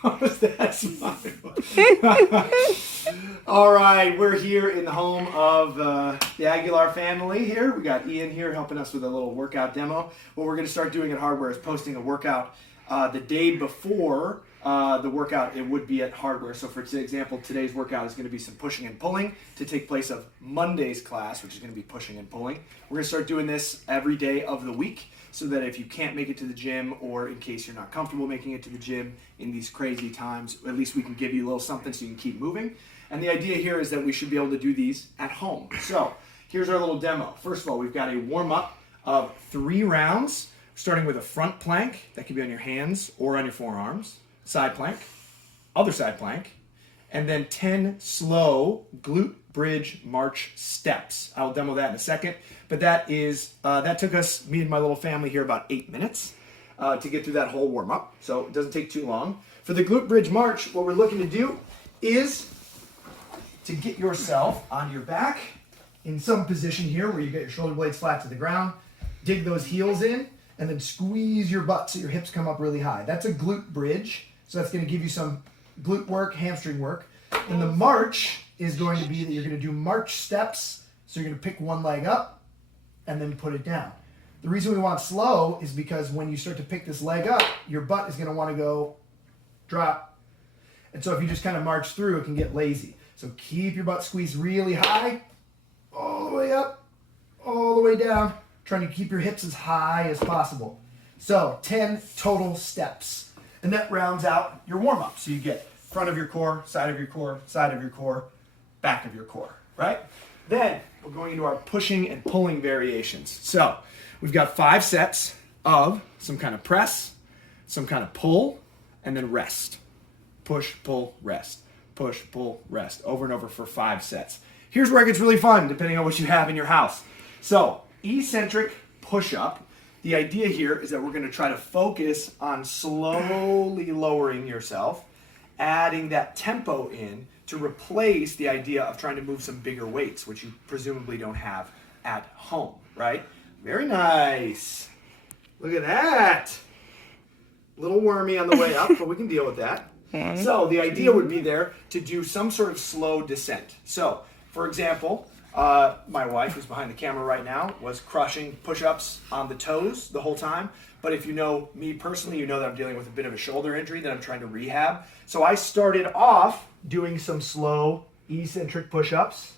What was that smile? All right, we're here in the home of the Aguilar family here. We got Ian here helping us with a little workout demo. What we're going to start doing at Hardware is posting a workout the day before the workout. It would be at Hardware. So for example, today's workout is going to be some pushing and pulling to take place of Monday's class, which is going to be pushing and pulling. We're going to start doing this every day of the week, so that if you can't make it to the gym, or in case you're not comfortable making it to the gym in these crazy times, at least we can give you a little something so you can keep moving. And the idea here is that we should be able to do these at home. So here's our little demo. First of all, we've got a warm-up of 3 rounds, starting with a front plank. That can be on your hands or on your forearms. Side plank, other side plank, and then 10 slow glute bridge march steps. I'll demo that in a second, but that took us, me and my little family here, about 8 minutes to get through that whole warm-up, so it doesn't take too long. For the glute bridge march, what we're looking to do is to get yourself on your back in some position here where you get your shoulder blades flat to the ground, dig those heels in, and then squeeze your butt so your hips come up really high. That's a glute bridge, so that's going to give you some glute work, hamstring work. And the march is going to be that you're going to do march steps, so you're going to pick one leg up and then put it down. The reason we want slow is because when you start to pick this leg up, your butt is going to want to go drop. And so if you just kind of march through, it can get lazy. So keep your butt squeezed really high, all the way up, all the way down, trying to keep your hips as high as possible. So 10 total steps. And that rounds out your warm-up. So you get front of your core, side of your core, side of your core, back of your core, right? Then we're going into our pushing and pulling variations. So we've got 5 sets of some kind of press, some kind of pull, and then rest. Push, pull, rest. Push, pull, rest. Over and over for 5 sets. Here's where it gets really fun, depending on what you have in your house. So eccentric push-up. The idea here is that we're going to try to focus on slowly lowering yourself, adding that tempo in to replace the idea of trying to move some bigger weights, which you presumably don't have at home, right? Very nice. Look at that. A little wormy on the way up, but we can deal with that. So the idea would be there to do some sort of slow descent. So, for example, my wife, who's behind the camera right now, was crushing push-ups on the toes the whole time. But if you know me personally, you know that I'm dealing with a bit of a shoulder injury that I'm trying to rehab. So I started off doing some slow eccentric push-ups,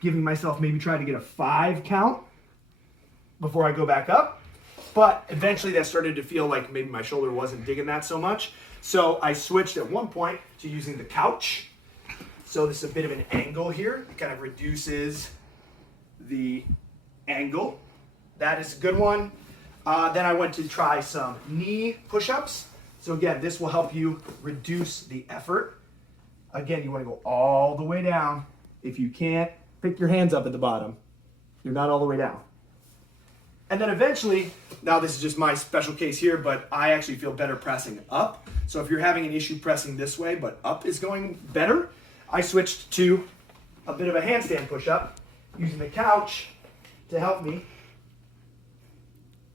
giving myself maybe trying to get a 5 count before I go back up. But eventually that started to feel like maybe my shoulder wasn't digging that so much. So I switched at one point to using the couch. So this is a bit of an angle here. It kind of reduces the angle. That is a good one. Then I went to try some knee push-ups. So again, this will help you reduce the effort. Again, you want to go all the way down. If you can't, pick your hands up at the bottom. You're not all the way down. And then eventually, now this is just my special case here, but I actually feel better pressing up. So if you're having an issue pressing this way, but up is going better, I switched to a bit of a handstand push-up using the couch to help me.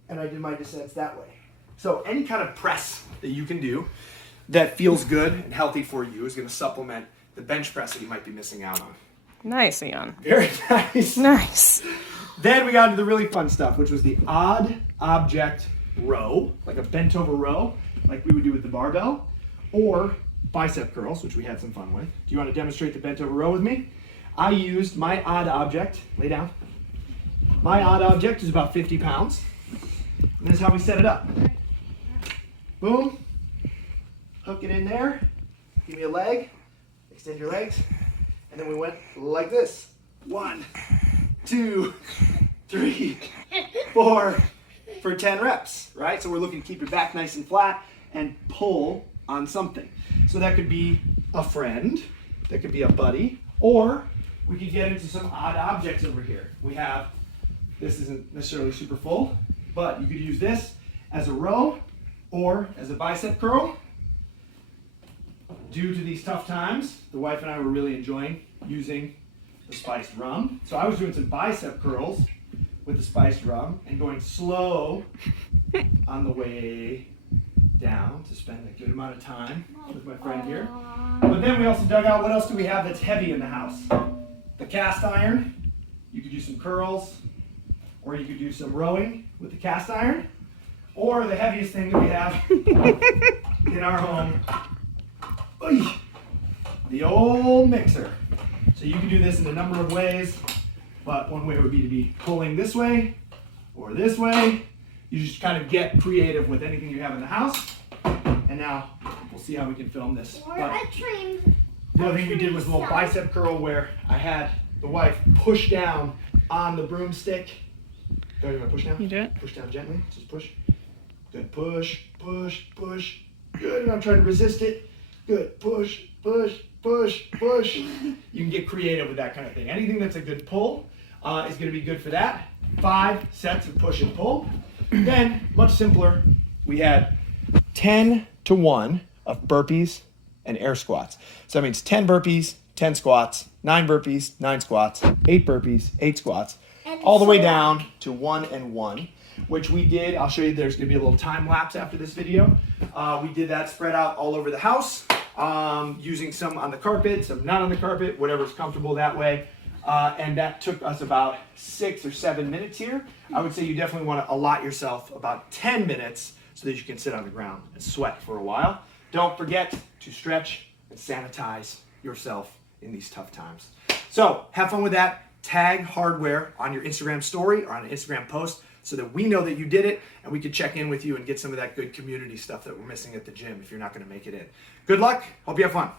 And I did my descents that way. So any kind of press that you can do that feels good and healthy for you is going to supplement the bench press that you might be missing out on. Nice, Ian. Very nice. Nice. Then we got into the really fun stuff, which was the odd object row, like a bent over row, like we would do with the barbell, or bicep curls, which we had some fun with. Do you want to demonstrate the bent over row with me? I used my odd object, lay down. My odd object is about 50 pounds. And this is how we set it up. Boom. Hook it in there. Give me a leg. Extend your legs. And then we went like this. 1, 2, 3, 4 for 10 reps, right? So we're looking to keep your back nice and flat and pull on something. So that could be a friend, that could be a buddy, or we could get into some odd objects over here. We have, this isn't necessarily super full, but you could use this as a row or as a bicep curl. Due to these tough times, the wife and I were really enjoying using the spiced rum. So I was doing some bicep curls with the spiced rum and going slow on the way down to spend a good amount of time with my friend here. But then we also dug out, what else do we have that's heavy in the house? The cast iron. You could do some curls, or you could do some rowing with the cast iron, or the heaviest thing that we have in our home, the old mixer. So you can do this in a number of ways, but one way would be to be pulling this way or this way. You just kind of get creative with anything you have in the house. And now we'll see how we can film this. Or a train. The other thing we did was a little bicep curl where I had the wife push down on the broomstick. Go, you want to push down? You do it. Push down gently. Just push. Good. Push, push, push. Good. And I'm trying to resist it. Good. Push, push, push, push. You can get creative with that kind of thing. Anything that's a good pull is going to be good for that. 5 sets of push and pull. Then, much simpler, we had 10 to 1 of burpees and air squats. So that means 10 burpees, 10 squats, 9 burpees, 9 squats, 8 burpees, 8 squats, all the way down to 1 and 1, which we did. I'll show you, there's gonna be a little time lapse after this video. We did that spread out all over the house, using some on the carpet, some not on the carpet, whatever's comfortable that way. And that took us about 6 or 7 minutes here. I would say you definitely want to allot yourself about 10 minutes so that you can sit on the ground and sweat for a while. Don't forget to stretch and sanitize yourself in these tough times. So have fun with that. Tag hardware on your Instagram story or on an Instagram post so that we know that you did it and we can check in with you and get some of that good community stuff that we're missing at the gym if you're not going to make it in. Good luck. Hope you have fun.